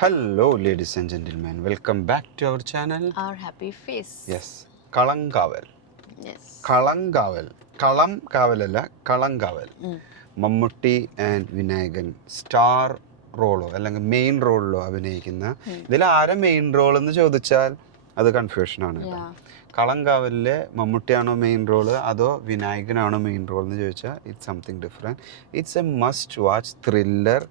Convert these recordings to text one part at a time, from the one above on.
Hello, ladies and gentlemen. Welcome back to our channel. Our happy face. Yes, Kalankaval. Yes. Kalankaval. Kalam Kavalalla, Kalankaval. Mammootty and Vinayakan star റോളോ അല്ലെങ്കിൽ main റോളിലോ അഭിനയിക്കുന്ന ഇതിൽ ആരെ main role എന്ന് ചോദിച്ചാൽ അത് കൺഫ്യൂഷനാണ് കേട്ടോ. കളങ്കാവലിലെ മമ്മൂട്ടിയാണോ മെയിൻ റോള് അതോ വിനായകനാണോ മെയിൻ റോൾ എന്ന് ചോദിച്ചാൽ it's something different. It's a must watch thriller,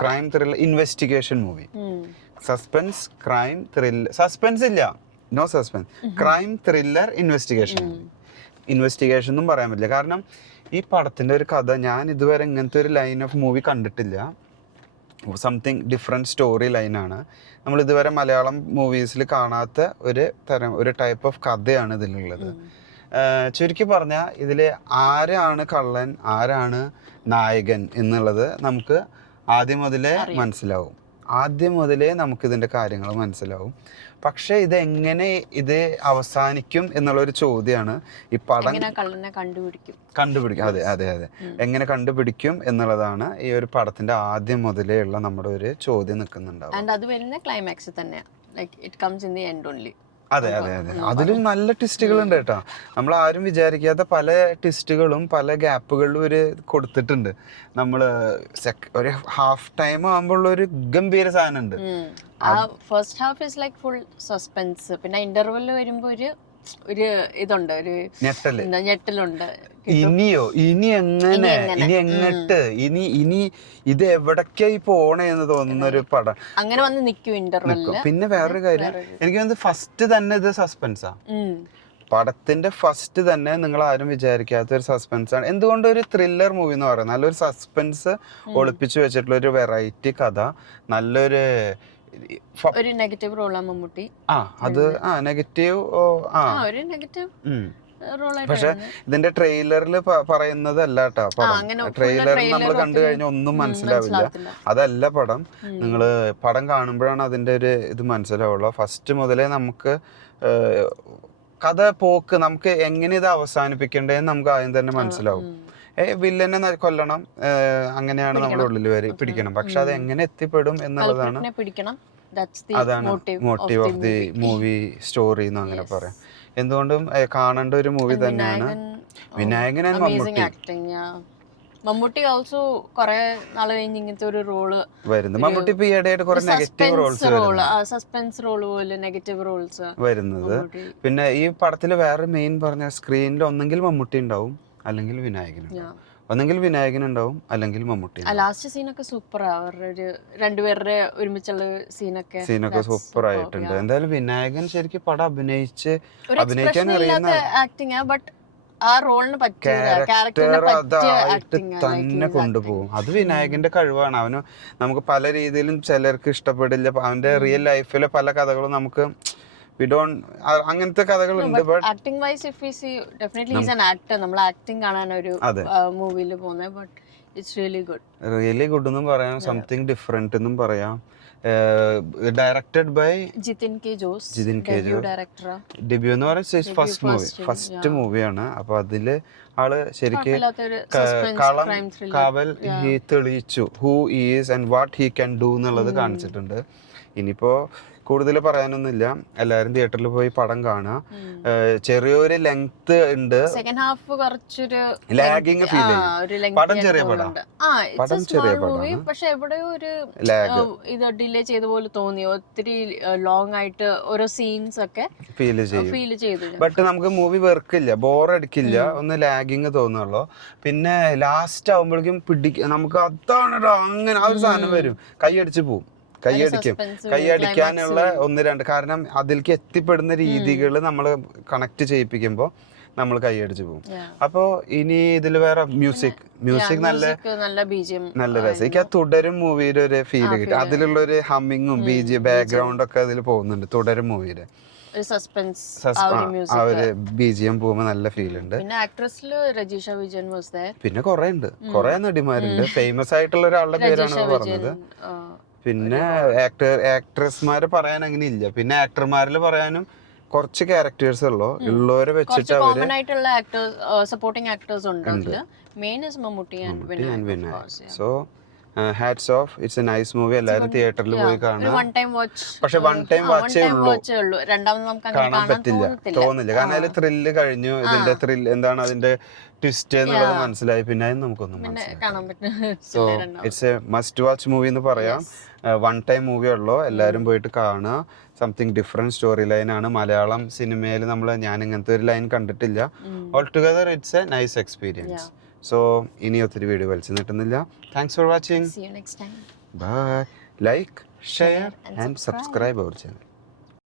crime thriller, investigation movie. Suspense, crime, thriller. Suspense ഇല്ല, no suspense. Crime, thriller, investigation. Investigation എന്നും പറയാൻ പറ്റില്ല, കാരണം ഈ പടത്തിൻ്റെ ഒരു കഥ ഞാൻ ഇതുവരെ ഇങ്ങനത്തെ ഒരു ലൈൻ ഓഫ് മൂവി കണ്ടിട്ടില്ല. സംതിങ് ഡിഫറെൻറ്റ് സ്റ്റോറി ലൈനാണ്. നമ്മൾ ഇതുവരെ മലയാളം മൂവീസിൽ കാണാത്ത ഒരു ടൈപ്പ് ഓഫ് കഥയാണ് ഇതിലുള്ളത്. ചുരുക്കി പറഞ്ഞാൽ ഇതിൽ ആരാണ് കള്ളൻ, ആരാണ് നായകൻ എന്നുള്ളത് നമുക്ക് ആദ്യം മുതലേ മനസ്സിലാവും. ആദ്യം മുതലേ നമുക്കിതിൻ്റെ കാര്യങ്ങൾ മനസ്സിലാവും. പക്ഷെ ഇതെങ്ങനെ ഇത് അവസാനിക്കും എന്നുള്ളൊരു ചോദ്യമാണ് ഈ പടം. കണ്ടുപിടിക്കും, അതെ അതെ അതെ, എങ്ങനെ കണ്ടുപിടിക്കും എന്നുള്ളതാണ് ഈ ഒരു പടത്തിന്റെ ആദ്യം മുതലേ ഉള്ള നമ്മുടെ ഒരു ചോദ്യം നിൽക്കുന്നുണ്ടാവും. അതെ അതെ അതെ, അതിലും നല്ല ട്വിസ്റ്റുകൾ ഉണ്ട് കേട്ടോ. നമ്മൾ ആരും വിചാരിക്കാത്ത പല ട്വിസ്റ്റുകളും പല ഗ്യാപ്പുകളിലും ഒരു കൊടുത്തിട്ടുണ്ട്. നമ്മൾ ഒരു ഹാഫ് ടൈം ആകുമ്പോൾ ഒരു ഗംഭീര സാധനം ഉണ്ട്. First half is like full suspense, പിന്നെ ഇന്റർവെല് വരുമ്പോ ഒരു ഇതുണ്ട്, ഒരു ഞെട്ടലുണ്ട്. ഇനി എങ്ങോട്ട് ഇനി ഇത് എവിടേക്കായി പോണേ എന്ന് തോന്നുന്ന ഒരു പടം അങ്ങനെ വന്ന് നിൽക്കും ഇന്റർവെല്ലില്. പിന്നെ വേറൊരു കാര്യം, എനിക്ക് തോന്നുന്നത് ഫസ്റ്റ് തന്നെ ഇത് സസ്പെൻസാ. പടത്തിന്റെ ഫസ്റ്റ് തന്നെ നിങ്ങൾ ആരും വിചാരിക്കാത്ത ഒരു സസ്പെൻസ് ആണ്. എന്തുകൊണ്ട് ഒരു ത്രില്ലർ മൂവി എന്ന് പറയുന്നത് നല്ലൊരു സസ്പെൻസ് ഒളിപ്പിച്ചു വെച്ചിട്ടുള്ള ഒരു വെറൈറ്റി കഥ, നല്ലൊരു നെഗറ്റീവ് റോളാ മമ്മൂട്ടി. Negative negative. പക്ഷെ ഇതിന്റെ ട്രെയിലറിൽ പറയുന്നതല്ല കേട്ടോ പടം. ട്രെയിലറിൽ നമ്മൾ കണ്ടു കഴിഞ്ഞാൽ ഒന്നും മനസ്സിലാവില്ല. അതല്ല പടം. നിങ്ങൾ പടം കാണുമ്പോഴാണ് അതിന്റെ ഒരു ഇത് മനസ്സിലാവുള്ളൂ. ഫസ്റ്റ് മുതലേ നമുക്ക് കഥ പോക്ക്, നമുക്ക് എങ്ങനെ ഇത് അവസാനിപ്പിക്കേണ്ടതെന്ന് നമുക്ക് ആദ്യം തന്നെ മനസ്സിലാവും. വില്ലനെ കൊല്ലണം, അങ്ങനെയാണ് നമ്മുടെ ഉള്ളിൽ വരെ പിടിക്കണം. പക്ഷെ അത് എങ്ങനെ എത്തിപ്പെടും എന്നുള്ളതാണ്, അതാണ് motive of the movie story എന്ന് അങ്ങനെ പറയാം. എന്തുകൊണ്ടും കാണേണ്ട ഒരു മൂവി തന്നെയാണ് വിനായകൻ ആൻഡ് മമ്മൂട്ടി. മമ്മൂട്ടി ഓൾസോ കുറെ നാള് കഴിഞ്ഞ് ഇങ്ങനത്തെ ഒരു റോള് വരുന്നത്. മമ്മൂട്ടി ഇപ്പൊ ഈയിടെയായിട്ട് കുറെ നെഗറ്റീവ് റോൾസ്, സസ്പെൻസ് റോള് പോലെ നെഗറ്റീവ് റോൾസ് വരുന്നത്. പിന്നെ ഈ പടത്തില് വേറെ മെയിൻ പറഞ്ഞ സ്ക്രീനിൽ ഒന്നെങ്കിൽ മമ്മൂട്ടി ഉണ്ടാവും അല്ലെങ്കിൽ വിനായകൻ ഉണ്ടാവും. ഒന്നെങ്കിൽ വിനായകൻ ഉണ്ടാവും അല്ലെങ്കിൽ മമ്മൂട്ടി. ലാസ്റ്റ് സീനൊക്കെ സൂപ്പർ, അവരുടെ രണ്ടുപേരുടെ ഒരുമിച്ചുള്ള സീനൊക്കെ സൂപ്പർ ആയിട്ടുണ്ട്. എന്തായാലും വിനായകൻ ശരിക്കും പടം അഭിനയിക്കാൻ അറിയുന്ന ആക്ടിങ്, ബട്ട് ആ റോളിന് തന്നെ കൊണ്ടുപോകും. അത് വിനായകന്റെ കഴിവാണ്. അവന് നമുക്ക് പല രീതിയിലും ചിലർക്ക് ഇഷ്ടപ്പെടില്ല. അവന്റെ റിയൽ ലൈഫിലെ പല കഥകളും നമുക്ക് അങ്ങനത്തെ കഥകളുണ്ട്. Acting wise if we see definitely is an actor. നമ്മൾ ആക്ടിംഗ് കാണാൻ ഒരു മൂവിയിൽ പോകുന്നത്, ബട്ട് ഇറ്റ്സ് റിയലി ഗുഡ് എന്നും പറയാം, സംതിങ് ഡിഫറെന്റ് എന്നും പറയാം. Directed by Jithin K Jose. Debut എന്ന് പറയുന്നത് ഫസ്റ്റ് മൂവിയാണ്. അപ്പൊ അതില് ആള് ശരിക്ക് കാവൽ തെളിയിച്ചു who is and what he can do എന്നുള്ളത് കാണിച്ചിട്ടുണ്ട്. ഇനിയിപ്പോ കൂടുതൽ പറയാനൊന്നുമില്ല, എല്ലാരും തിയേറ്ററിൽ പോയി പടം കാണുക. ചെറിയൊരു ലെങ്ത് ഉണ്ട്, സെക്കൻഡ് ഹാഫ് കുറച്ചൊരു ലാഗിങ് ഫീൽ ചെയ്യും. പടം ചെറിയ പടം, പക്ഷെ എവിടെയോ ഒരു ഇത് ഡിലേ ചെയ്ത പോലെ തോന്നി. ഒത്തിരി ലോങ് ആയിട്ട് ഓരോ സീൻസ് ഒക്കെ ഫീൽ ചെയ്തു. ബട്ട് നമുക്ക് മൂവി വെറുക്കില്ല, ബോറടിക്കില്ല, ഒന്ന് ലാഗിങ് തോന്നുള്ളൂ. പിന്നെ ലാസ്റ്റ് ആവുമ്പോഴേക്കും നമുക്ക് അതാണ് അങ്ങനെ ആ ഒരു സാധനം വരും, കൈയടിച്ച് പോവും. കൈയടിക്കാനുള്ള ഒന്ന് രണ്ട്, കാരണം അതിലേക്ക് എത്തിപ്പെടുന്ന രീതികൾ നമ്മൾ കണക്ട് ചെയ്യിപ്പിക്കുമ്പോൾ നമ്മൾ കൈയടിച്ചു പോകും. അപ്പോ ഇനി ഇതിൽ വേറെ മ്യൂസിക് നല്ല രസം. എനിക്ക് ആ തുടരും മൂവിയുടെ ഒരു ഫീൽ കിട്ടി. അതിലുള്ള ഒരു ഹമ്മിങ്ങും ബാക്ക്ഗ്രൗണ്ട് ഒക്കെ അതിൽ പോകുന്നുണ്ട്. തുടരും മൂവിയുടെ ആ ഒരു BGM പോകുമ്പോ നല്ല ഫീൽ ഉണ്ട്. പിന്നെ കുറെ ഉണ്ട്, കുറെ നടിമാരുണ്ട്. ഫേമസ് ആയിട്ടുള്ള ഒരാളുടെ പേരാണ് പറഞ്ഞത്. പിന്നെ ആക്ട്രസ്മാരെ പറയാൻ അങ്ങനെ ഇല്ല. പിന്നെ ആക്ടർമാരിൽ പറയാനും കുറച്ച് ക്യാരക്ടേഴ്സ് ഉള്ളവരെ വെച്ചിട്ട് അവര് സപ്പോർട്ടിംഗ് ആക്ടേഴ്സ് ഉണ്ട്. Main is Mammootty and Vinayak. So hats off. It's a nice movie. എല്ലാവരും തിയേറ്ററിൽ പോയി കാണുക. വൺ ടൈം വാച്ച്, പക്ഷെ വൺ ടൈം വാച്ചേ ഉള്ളൂ, രണ്ടാമത് നമുക്ക് അങ്ങനെ കാണാൻ പറ്റില്ല, തോന്നില്ല. കാരണം അതിൽ ത്രില്ല് കഴിഞ്ഞു. ഇതിന്റെ ത്രില്ല് എന്താണ്, അതിന്റെ ട്വിസ്റ്റ് എന്നുള്ളത് മനസ്സിലായി. പിന്നെ അത് നമുക്കൊന്നും കാണാൻ പറ്റും. So it's a must watch movie എന്ന് പറയാം. വൺ ടൈം മൂവി ഉള്ളൂ, എല്ലാവരും പോയിട്ട് കാണുക. സംതിങ് ഡിഫറെന്റ് സ്റ്റോറി ലൈനാണ്. മലയാളം സിനിമയിൽ ഞാൻ ഇങ്ങനത്തെ ഒരു ലൈൻ കണ്ടിട്ടില്ല. All together it's a nice experience. So ഇനി ഒത്തിരി വീഡിയോ വലിച്ചു നീട്ടുന്നില്ല. Thanks for watching. See you next time. Bye. Like, share and subscribe our channel.